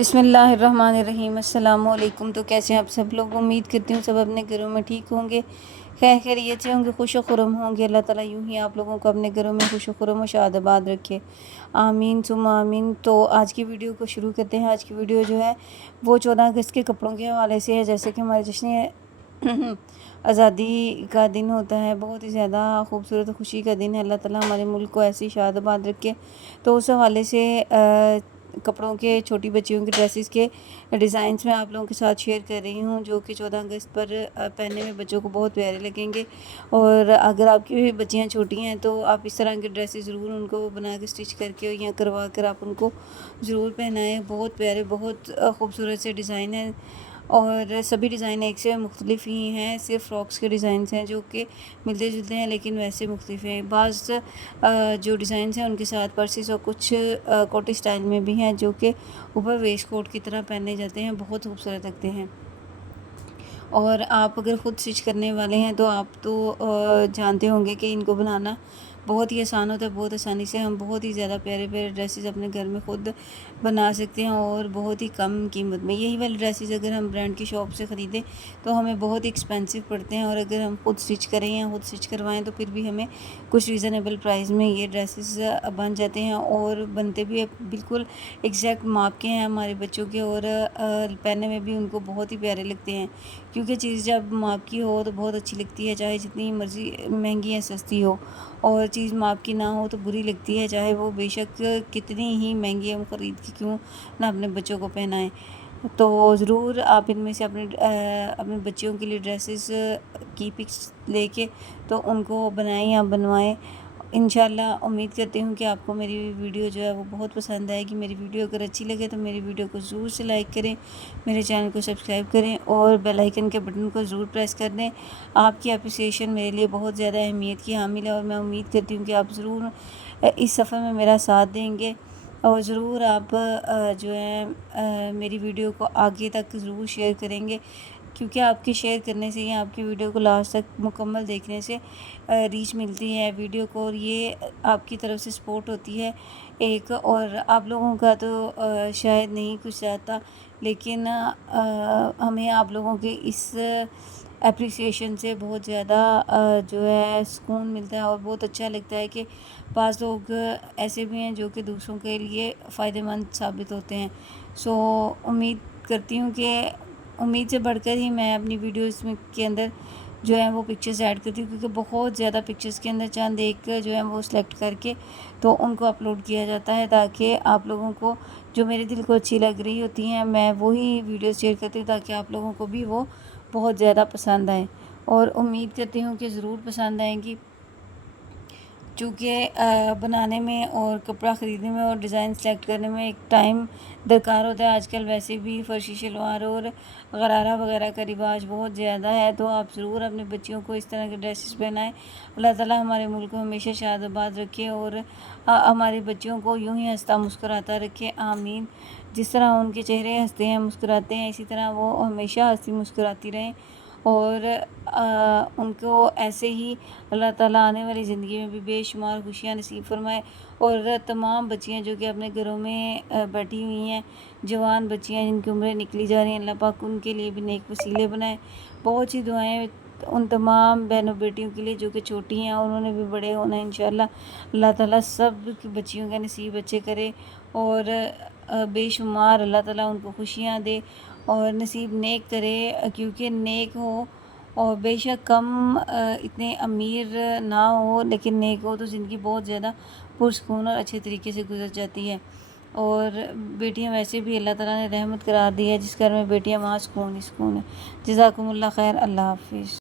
بسم اللہ الرحمن الرحیم۔ السلام علیکم۔ تو کیسے ہیں آپ سب لوگ؟ امید کرتی ہوں سب اپنے گھروں میں ٹھیک ہوں گے، خیر خیریت سے ہوں گے، خوش و خرم ہوں گے۔ اللہ تعالیٰ یوں ہی آپ لوگوں کو اپنے گھروں میں خوش و خرم و شاد آباد رکھے، آمین ثم آمین۔ تو آج کی ویڈیو کو شروع کرتے ہیں۔ آج کی ویڈیو جو ہے وہ 14 اگست کے کپڑوں کے حوالے سے ہے۔ جیسے کہ ہمارے جشن آزادی کا دن ہوتا ہے، بہت ہی زیادہ خوبصورت و خوشی کا دن ہے۔ اللہ تعالیٰ ہمارے ملک کو ایسی شاد آباد رکھے۔ تو اس حوالے سے کپڑوں کے، چھوٹی بچیوں کے ڈریسز کے ڈیزائنز میں آپ لوگوں کے ساتھ شیئر کر رہی ہوں، جو کہ 14 اگست پر پہننے میں بچوں کو بہت پیارے لگیں گے۔ اور اگر آپ کی بچیاں چھوٹی ہیں تو آپ اس طرح کے ڈریسز ضرور ان کو بنا کے اسٹچ کر کے یا کروا کر آپ ان کو ضرور پہنائیں۔ بہت پیارے، بہت خوبصورت سے ڈیزائن ہیں، اور سبھی ڈیزائن ایک سے مختلف ہی ہیں۔ صرف فراکس کے ڈیزائنز ہیں جو کہ ملتے جلتے ہیں لیکن ویسے مختلف ہیں۔ بعض جو ڈیزائنز ہیں ان کے ساتھ پرسز اور کچھ کوٹی سٹائل میں بھی ہیں، جو کہ اوپر ویسٹ کوٹ کی طرح پہنے جاتے ہیں، بہت خوبصورت لگتے ہیں۔ اور آپ اگر خود اسٹچ کرنے والے ہیں تو آپ تو جانتے ہوں گے کہ ان کو بنانا بہت ہی آسان ہوتا ہے۔ بہت آسانی سے ہم بہت ہی زیادہ پیارے پیارے ڈریسز اپنے گھر میں خود بنا سکتے ہیں، اور بہت ہی کم قیمت میں۔ یہی والے ڈریسز اگر ہم برانڈ کی شاپ سے خریدیں تو ہمیں بہت ہی ایکسپینسو پڑتے ہیں، اور اگر ہم خود اسٹچ کریں یا خود اسٹچ کروائیں تو پھر بھی ہمیں کچھ ریزنیبل پرائز میں یہ ڈریسز بن جاتے ہیں، اور بنتے بھی بالکل ایگزیکٹ ماپ کے ہیں ہمارے بچوں کے، اور پہننے میں بھی ان کو بہت ہی پیارے لگتے ہیں۔ کیونکہ چیز جب ماپ کی ہو تو بہت اچھی لگتی ہے، چاہے جتنی مرضی مہنگی یا سستی ہو، اور چیز ماپ کی نہ ہو تو بری لگتی ہے، چاہے وہ بے شک کتنی ہی مہنگی ہم خرید کے کیوں نہ اپنے بچوں کو پہنائیں۔ تو ضرور آپ ان میں سے اپنے بچیوں کے لیے ڈریسز کی پکس لے کے تو ان کو بنائیں یا بنوائیں۔ انشاءاللہ امید کرتی ہوں کہ آپ کو میری ویڈیو جو ہے وہ بہت پسند آئے گی۔ میری ویڈیو اگر اچھی لگے تو میری ویڈیو کو ضرور سے لائک کریں، میرے چینل کو سبسکرائب کریں، اور بیل آئیکن کے بٹن کو ضرور پریس کر دیں۔ آپ کی اپریسیشن میرے لیے بہت زیادہ اہمیت کی حامل ہے، اور میں امید کرتی ہوں کہ آپ ضرور اس سفر میں میرا ساتھ دیں گے، اور ضرور آپ جو ہے میری ویڈیو کو آگے تک ضرور شیئر کریں گے، کیونکہ آپ کے شیئر کرنے سے یا آپ کی ویڈیو کو لاسٹ تک مکمل دیکھنے سے ریچ ملتی ہے ویڈیو کو، اور یہ آپ کی طرف سے سپورٹ ہوتی ہے ایک۔ اور آپ لوگوں کا تو شاید نہیں کچھ جاتا، لیکن ہمیں آپ لوگوں کے اس اپریسیشن سے بہت زیادہ جو ہے سکون ملتا ہے، اور بہت اچھا لگتا ہے کہ بعض لوگ ایسے بھی ہیں جو کہ دوسروں کے لیے فائدہ مند ثابت ہوتے ہیں۔ سو امید کرتی ہوں کہ امید سے بڑھ کر ہی میں اپنی ویڈیوز کے اندر جو ہے وہ پکچرز ایڈ کرتی ہوں، کیونکہ بہت زیادہ پکچرز کے اندر چند ایک جو ہے وہ سلیکٹ کر کے تو ان کو اپلوڈ کیا جاتا ہے، تاکہ آپ لوگوں کو جو میرے دل کو اچھی لگ رہی ہوتی ہیں میں وہی ویڈیوز شیئر کرتی ہوں، تاکہ آپ لوگوں کو بھی وہ بہت زیادہ پسند آئیں، اور امید کرتی ہوں کہ ضرور پسند آئیں گی۔ چونکہ بنانے میں اور کپڑا خریدنے میں اور ڈیزائن سلیکٹ کرنے میں ایک ٹائم درکار ہوتا ہے۔ آج کل ویسے بھی فرشی شلوار اور غرارہ وغیرہ کا رواج بہت زیادہ ہے، تو آپ ضرور اپنے بچیوں کو اس طرح کے ڈریسز پہنائیں۔ اللہ تعالیٰ ہمارے ملک کو ہمیشہ شاد آباد رکھے، اور ہمارے بچوں کو یوں ہی ہنستا مسکراتا رکھے، آمین۔ جس طرح ان کے چہرے ہنستے ہیں، مسکراتے ہیں، اسی طرح وہ ہمیشہ ہنسی مسکراتی رہیں، اور ان کو ایسے ہی اللہ تعالیٰ آنے والی زندگی میں بھی بے شمار خوشیاں نصیب فرمائے۔ اور تمام بچیاں جو کہ اپنے گھروں میں بیٹھی ہوئی ہیں، جوان بچیاں جن کی عمریں نکلی جا رہی ہیں، اللہ پاک ان کے لیے بھی نیک وسیلے بنائے۔ بہت سی دعائیں ان تمام بہنوں بیٹیوں کے لیے جو کہ چھوٹی ہیں، انہوں نے بھی بڑے ہونا ہے انشاءاللہ۔ اللہ تعالیٰ سب کی بچیوں کا نصیب اچھے کرے، اور بے شمار اللہ تعالیٰ ان کو خوشیاں دے اور نصیب نیک کرے، کیونکہ نیک ہو، اور بے شک کم اتنے امیر نہ ہو، لیکن نیک ہو تو زندگی بہت زیادہ پرسکون اور اچھے طریقے سے گزر جاتی ہے۔ اور بیٹیاں ویسے بھی اللہ تعالیٰ نے رحمت قرار دی ہے، جس گھر میں بیٹیاں وہاں سکون ہی سکون ہے۔ جزاکم اللہ خیر، اللہ حافظ۔